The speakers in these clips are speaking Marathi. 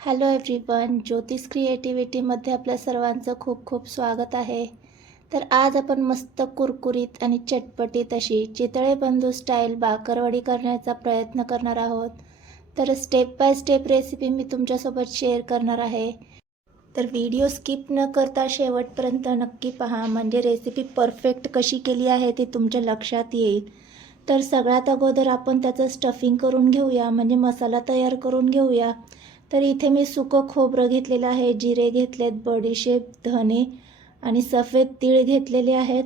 हॅलो एव्हरीवन ज्योतिष क्रिएटिव्हिटीमध्ये आपल्या सर्वांचं खूप खूप स्वागत आहे. तर आज आपण मस्त कुरकुरीत आणि चटपटीत अशी चितळे बंधू स्टाईल बाकरवडी करण्याचा प्रयत्न करणार आहोत. तर स्टेप बाय स्टेप रेसिपी मी तुमच्यासोबत शेअर करणार आहे. तर व्हिडिओ स्किप न करता शेवटपर्यंत नक्की पहा म्हणजे रेसिपी परफेक्ट कशी केली आहे ती तुमच्या लक्षात येईल. तर सगळ्यात अगोदर आपण त्याचं स्टफिंग करून घेऊया म्हणजे मसाला तयार करून घेऊया. तर इथे मी सुकं खोबरं घेतलेलं आहे जिरे घेतलेत बडीशेप धने आणि सफेद तीळ घेतलेले आहेत.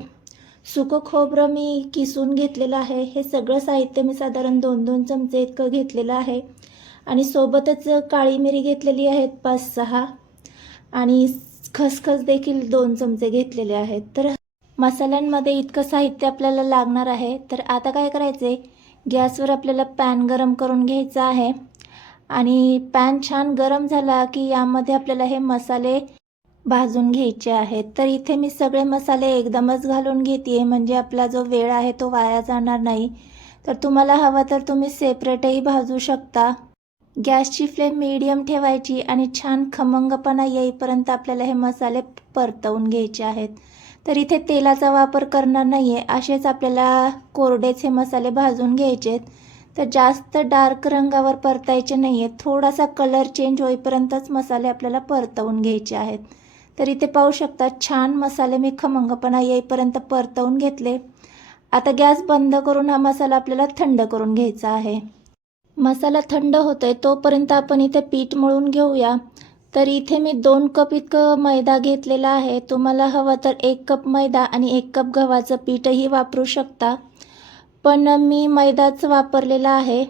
सुकं खोबरं मी किसून घेतलेलं आहे. हे सगळं साहित्य मी साधारण दोन दोन चमचे इतकं घेतलेलं आहे. आणि सोबतच काळी मिरी घेतलेली आहेत पाच सहा आणि खसखस देखील दोन चमचे घेतलेले आहेत. तर मसाल्यांमध्ये इतकं साहित्य आपल्याला लागणार आहे. तर आता काय करायचं आहे गॅसवर आपल्याला पॅन गरम करून घ्यायचा आहे. आणि पॅन छान गरम झाला की यामध्ये आपल्याला हे मसाले भाजून घ्यायचे आहेत. तर इथे मी सगळे मसाले एकदमच घालून घेते म्हणजे आपला जो वेळ आहे तो वाया जाणार नाही. तर तुम्हाला हवा तर तुम्ही सेपरेटही भाजू शकता. गॅसची फ्लेम मीडियम ठेवायची आणि छान खमंगपणा येईपर्यंत आपल्याला हे मसाले परतवून घ्यायचे आहेत. तर इथे तेलाचा वापर करणार नाही आहे असेच आपल्याला कोरडेच हे मसाले भाजून घ्यायचे आहेत तर जास्त डार्क रंगावर परतायचे नाही आहेत थोडासा कलर चेंज होईपर्यंतच मसाले आपल्याला परतवून घ्यायचे आहेत. तर इथे पाहू शकता छान मसाले मी खमंगपणा येईपर्यंत परतवून घेतले. आता गॅस बंद करून हा मसाला आपल्याला थंड करून घ्यायचा आहे. मसाला थंड होतोय तोपर्यंत आपण इथे पीठ मळून घेऊया. तर इथे मी दोन कप इतकं मैदा घेतलेला आहे. तुम्हाला हवं तर एक कप मैदा आणि एक कप गव्हाचं पीठही वापरू शकता. पण मी मैदाच वापरलेला आहे.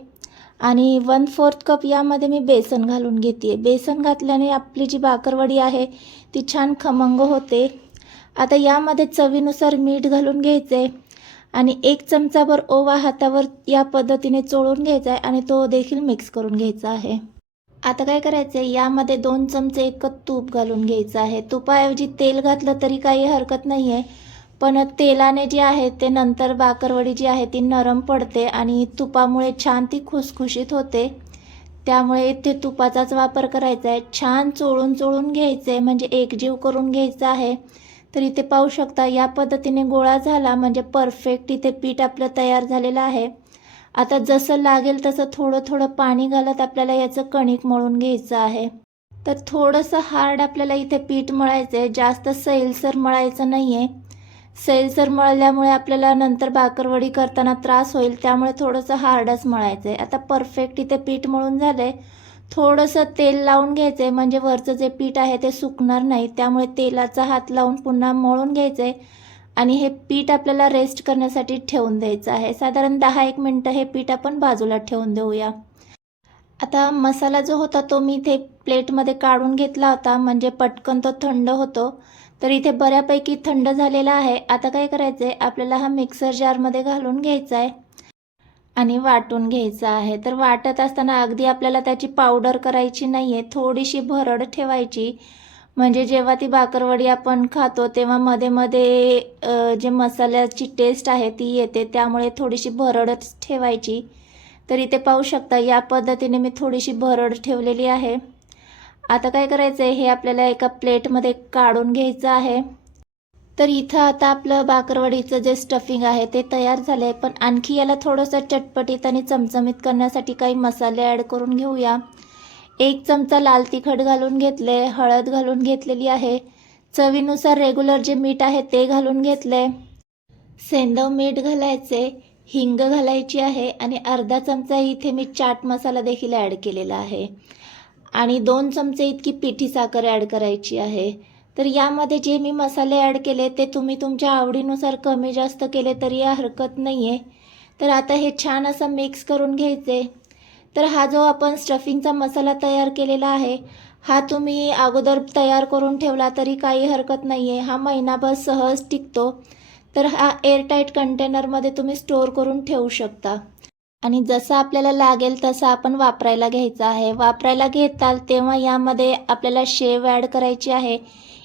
आणि वन फोर्थ कप यामध्ये मी बेसन घालून घेते. आहे बेसन घातल्याने आपली जी बाकरवडी आहे ती छान खमंग होते. आता यामध्ये चवीनुसार मीठ घालून घ्यायचं. आहे आणि एक चमचाभर ओवा हातावर या पद्धतीने चोळून घ्यायचा आहे आणि तो देखील मिक्स करून घ्यायचा आहे. आता काय करायचं आहे यामध्ये दोन चमचे एक तूप घालून घ्यायचं आहे. तुपाऐवजी तेल घातलं तरी काही हरकत नाही आहे पण तेलाने जे आहे ते नंतर बाकरवडी जी आहे ती नरम पडते आणि तुपामुळे छान ती खुसखुशीत होते. त्यामुळे ते तुपाचाच वापर करायचा आहे. छान चोळून चोळून घ्यायचं आहे म्हणजे एकजीव करून घ्यायचं आहे. तर इथे पाहू शकता या पद्धतीने गोळा झाला म्हणजे परफेक्ट इथे पीठ आपलं तयार झालेलं आहे. आता जसं लागेल तसं थोडं थोडं पाणी घालत आपल्याला याचं कणिक मळून घ्यायचं आहे. तर थोडंसं हार्ड आपल्याला इथे पीठ मळायचं आहे जास्त सैलसर मळायचं नाही आहे सैलसर मळल्यामुळे आपल्याला नंतर बाकरवडी करताना त्रास होईल त्यामुळे थोडंसं हार्डच मळायचं आहे आता परफेक्ट इथे पीठ मळून झालं आहे थोडंसं तेल लावून घ्यायचं आहे म्हणजे वरचं जे पीठ आहे ते सुकणार नाही त्यामुळे तेलाचा हात लावून पुन्हा मळून घ्यायचं आहे आणि हे पीठ आपल्याला रेस्ट करण्यासाठी ठेवून द्यायचं आहे. साधारण दहा एक मिनटं हे पीठ आपण बाजूला ठेवून देऊया. आता मसाला जो होता तो मी इथे प्लेटमध्ये काढून घेतला होता म्हणजे पटकन तो थंड होतो. तर इथे बऱ्यापैकी थंड झालेला आहे. आता काय करायचं आहे आपल्याला हा मिक्सर जारमध्ये घालून घ्यायचा आहे आणि वाटून घ्यायचा आहे. तर वाटत असताना अगदी आपल्याला त्याची पावडर करायची नाही आहे थोडीशी भरड ठेवायची. म्हणजे जेव्हा ती बाकरवडी आपण खातो तेव्हा मध्ये मध्ये जे मसाल्याची टेस्ट आहे ती येते. त्यामुळे थोडीशी भरडच ठेवायची. तर इथे पाहू शकता या पद्धतीने मी थोडीशी भरड ठेवलेली आहे. आता काय करायचं आहे हे आपल्याला एका प्लेटमध्ये काढून घ्यायचं आहे. तर इथं आता आपलं बाकरवडीचं जे स्टफिंग आहे ते तयार झालं आहे पण आणखी याला थोडंसं चटपटीत आणि चमचमीत करण्यासाठी काही मसाले ॲड करून घेऊया. एक चमचा लाल तिखट घालून घेतले हळद घालून घेतलेली आहे. चवीनुसार रेग्युलर जे मीठ आहे ते घालून घेतले सेंदव मीठ घालायचे हिंग घालायची आहे. आणि अर्धा चमचा इथे मी चाट मसाला देखील ॲड केलेला आहे. आणि दोन चमचे इतकी पिठी साखर ॲड करायची आहे. तर यामध्ये जे मी मसाले ॲड केले ते तुम्ही तुमच्या आवडीनुसार कमी जास्त केले तरी हरकत नाही आहे तर आता हे छान असं मिक्स करून घ्यायचे. तर हा जो आपण स्टफिंगचा मसाला तयार केलेला आहे हा तुम्ही अगोदर तयार करून ठेवला तरी काही हरकत नाही आहे हा महिनाभर सहज टिकतो. तर हा एअरटाईट कंटेनरमध्ये तुम्ही स्टोअर करून ठेवू शकता. आणि जसं आपल्याला लागेल तसं आपण वापरायला घ्यायचं आहे. वापरायला घेताल तेव्हा यामध्ये आपल्याला शेव ॲड करायची आहे.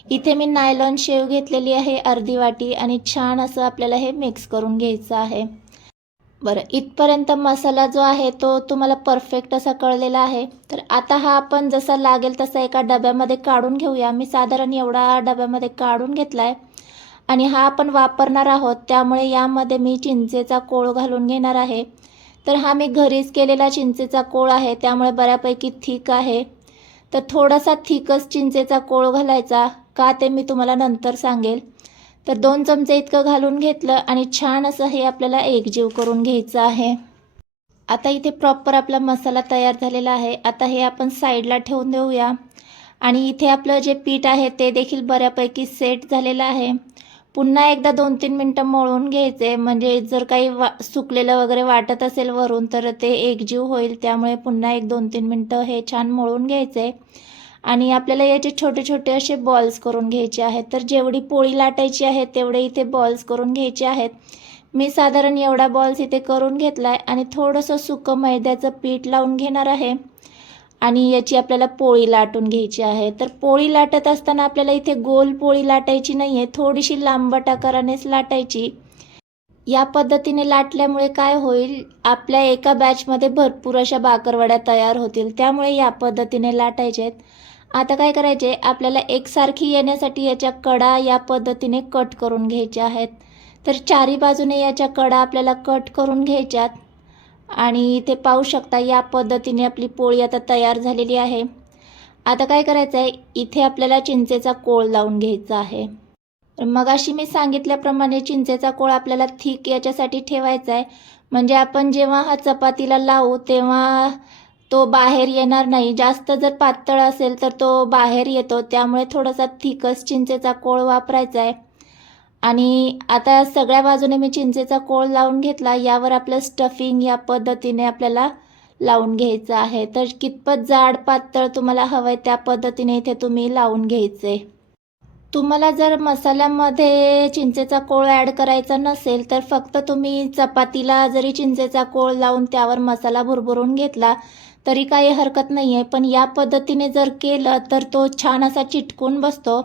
इथे मी नायलॉन शेव घेतलेली आहे अर्धी वाटी आणि छान असं आपल्याला हे मिक्स करून घ्यायचं आहे. बरं इथपर्यंत मसाला जो आहे तो तुम्हाला परफेक्ट असा कळलेला आहे. तर आता हा आपण जसा लागेल तसा एका डब्यामध्ये काढून घेऊया. मी साधारण एवढा डब्यामध्ये काढून घेतला आहे आणि हा आपण वापरणार आहोत त्यामुळे यामध्ये मी चिंचेचा कोळ घालून घेणार आहे. तर हा मी घरीच केलेला चिंचेचा कोळ आहे त्यामुळे बऱ्यापैकी थिक आहे. तर थोडासा थिकच चिंचेचा कोळ घालायचा का ते मी तुम्हाला नंतर सांगेल. तर दोन चमचे इतकं घालून घेतलं आणि छान असं हे आपल्याला एकजीव करून घ्यायचं आहे. आता इथे प्रॉपर आपला मसाला तयार झालेला आहे. आता हे आपण साईडला ठेवून देऊया. आणि इथे आपलं जे पीठ आहे ते देखील बऱ्यापैकी सेट झालेलं आहे. पुन्हा एकदा दोन तीन मिनटं मळून घ्यायचे. म्हणजे जर काही वा सुकलेलं वगैरे वाटत असेल वरून तर ते एकजीव होईल. त्यामुळे पुन्हा एक दोन तीन मिनटं हे छान मळून घ्यायचे. आणि आपल्याला याचे छोटे छोटे असे बॉल्स करून घ्यायचे आहेत. तर जेवढी पोळी लाटायची आहे तेवढे इथे बॉल्स करून घ्यायचे आहेत. मी साधारण एवढा बॉल्स इथे करून घेतला आहे आणि थोडंसं सुकं मैद्याचं पीठ लावून घेणार आहे. आणि याची आपल्याला पोळी लाटून घ्यायची आहे. तर पोळी लाटत असताना आपल्याला इथे गोल पोळी लाटायची नाही आहे थोडीशी लांबट आकारानेच लाटायची. या पद्धतीने लाटल्यामुळे काय होईल आपल्या एका बॅचमध्ये भरपूर अशा बाकरवड्या तयार होतील त्यामुळे या पद्धतीने लाटायचे आहेत आता काय करायचे आपल्याला एकसारखी येण्यासाठी याच्या कडा या पद्धतीने कट करून घ्यायच्या आहेत. तर चारी बाजूने याच्या कडा आपल्याला कट करून घ्यायच्यात. आणि इथे पाहू शकता या पद्धतीने आपली पोळी आता तयार झालेली आहे. आता काय करायचं आहे इथे आपल्याला चिंचेचा कोळ लावून घ्यायचा आहे. तर मगाशी मी सांगितल्याप्रमाणे चिंचेचा कोळ आपल्याला थिक याच्यासाठी ठेवायचा आहे म्हणजे आपण जेव्हा हा चपातीला लावू तेव्हा तो बाहेर येणार नाही. जास्त जर पातळ असेल तर तो बाहेर येतो. त्यामुळे थोडासा थिकच चिंचेचा कोळ वापरायचा आहे आणि आता सगळ्या बाजूने मी चिंचेचा कोळ लावून घेतला. यावर आपलं स्टफिंग या पद्धतीने आपल्याला लावून घ्यायचं आहे. तर कितपत जाड पातळ तुम्हाला हवं आहे त्या पद्धतीने इथे तुम्ही लावून घ्यायचे. तुम्हाला जर मसाल्यामध्ये चिंचेचा कोळ ॲड करायचा नसेल तर फक्त तुम्ही चपातीला जरी चिंचेचा कोळ लावून त्यावर मसाला भुरभुरून घेतला तरी काही हरकत नाही आहे पण या पद्धतीने जर केलं तर तो छान असा चिटकून बसतो.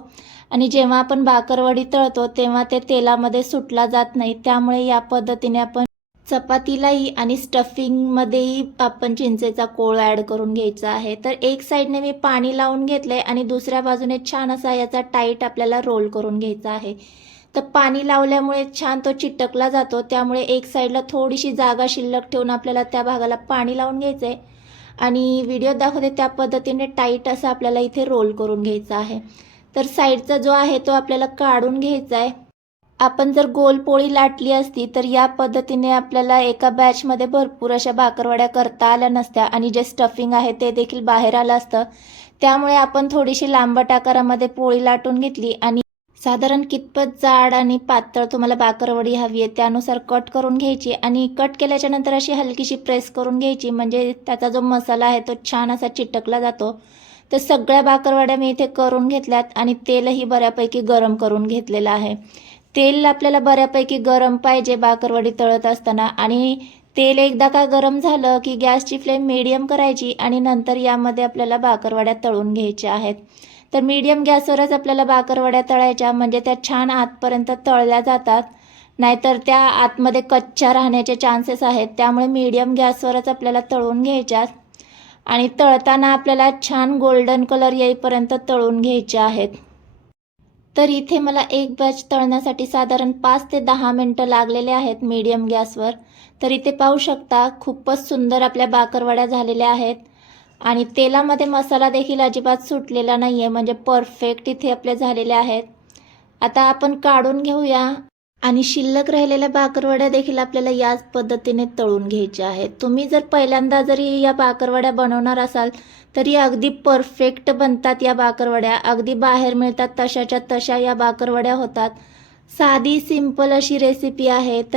आणि जेव्हा आपण बाकरवडी तळतो तेव्हा ते तेलामध्ये सुटला जात नाही. त्यामुळे या पद्धतीने आपण चपातीलाही आणि स्टफिंगमध्येही आपण चिंचेचा कोळ ॲड करून घ्यायचा आहे. तर एक साईडने मी पाणी लावून घेतलंय आणि दुसऱ्या बाजूने छान असा याचा टाईट आपल्याला रोल करून घ्यायचा आहे. तर पाणी लावल्यामुळे छान तो चिटकला जातो. त्यामुळे एक साईडला थोडीशी जागा शिल्लक ठेवून आपल्याला त्या भागाला पाणी लावून घ्यायचं आहे आणि व्हिडिओ दाखवते त्या पद्धतीने टाईट असं आपल्याला इथे रोल करून घ्यायचा आहे. तर साईडचा जो आहे तो आपल्याला काढून घ्यायचा आहे. आपण जर गोल पोळी लाटली असती तर या पद्धतीने आपल्याला एका बॅचमध्ये भरपूर अशा बाकरवड्या करता आल्या नसत्या आणि जे स्टफिंग आहे ते देखील बाहेर आलं असतं. त्यामुळे आपण थोडीशी लांबट आकारामध्ये पोळी लाटून घेतली आणि साधारण कितपत जाड आणि पातळ तुम्हाला बाकरवडी हवी आहे त्यानुसार कट करून घ्यायची आणि कट केल्याच्यानंतर अशी हलकीशी प्रेस करून घ्यायची. म्हणजे त्याचा जो मसाला आहे तो छान असा चिटकला जातो. तर सगळ्या बाकरवड्या मी इथे करून घेतल्यात आणि तेलही बऱ्यापैकी गरम करून घेतलेलं आहे. तेल आपल्याला बऱ्यापैकी गरम पाहिजे बाकरवडी तळत असताना आणि तेल एकदा का गरम झालं की गॅसची फ्लेम मीडियम करायची आणि नंतर यामध्ये आपल्याला बाकरवड्या तळून घ्यायच्या आहेत. तर मीडियम गॅसवरच आपल्याला बाकरवड्या तळायच्या म्हणजे त्या छान आतपर्यंत तळल्या जातात. नाहीतर त्या आतमध्ये कच्च्या राहण्याचे चान्सेस आहेत. त्यामुळे मीडियम गॅसवरच आपल्याला तळून घ्यायच्या आणि तळताना आपल्याला छान गोल्डन कलर येईपर्यंत तळून घ्यायचे आहेत. तर इथे मला एक बॅच तळण्यासाठी साधारण पाच ते दहा मिनटं लागलेले आहेत मीडियम गॅसवर. तर इथे पाहू शकता खूपच सुंदर आपल्या बाकरवड्या झालेल्या आहेत. आणि तेलामध्ये मसाला देखील अजिबात सुटलेला नाही आहे म्हणजे परफेक्ट इथे आपल्या झालेल्या आहेत. आता आपण काढून घेऊया. आणि शिल्लक राहिलेल्या बाकरवड्या देखील आपल्याला याच पद्धतीने तळून घ्यायच्या आहेत. तुम्ही जर पहिल्यांदा जरी या बाकरवड्या बनवणार असाल तरी अगदी परफेक्ट बनतात या बाकरवड्या अगदी बाहेर मिळतात तशाच्या तशा या बाकरवड्या होतात. साधी सिंपल अशी रेसिपी आहे. तर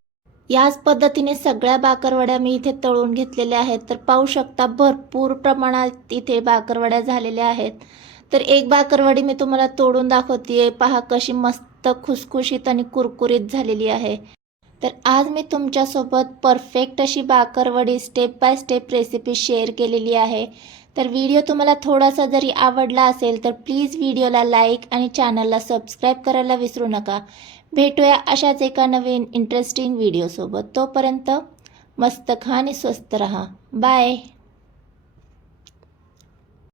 याच पद्धतीने सगळ्या बाकरवड्या मी इथे तळून घेतलेल्या आहेत. तर पाहू शकता भरपूर प्रमाणात इथे बाकरवड्या झालेल्या आहेत. तर एक बाकरवडी मी तुम्हाला तोडून दाखवते पहा कशी मस्त खुसखुशीत आणि कुरकुरीत झालेली आहे. तर आज मी तुमच्यासोबत परफेक्ट अशी bakarwadi step by step recipe share केलेली आहे. तर व्हिडिओ तुम्हाला थोडासा जरी आवडला असेल तर प्लीज व्हिडिओला लाईक आणि चॅनलला सबस्क्राईब करायला विसरू नका. भेटूया अशाच एका नवीन इंटरेस्टिंग व्हिडिओसोबत तोपर्यंत मस्त खा आणि स्वस्त रहा. बाय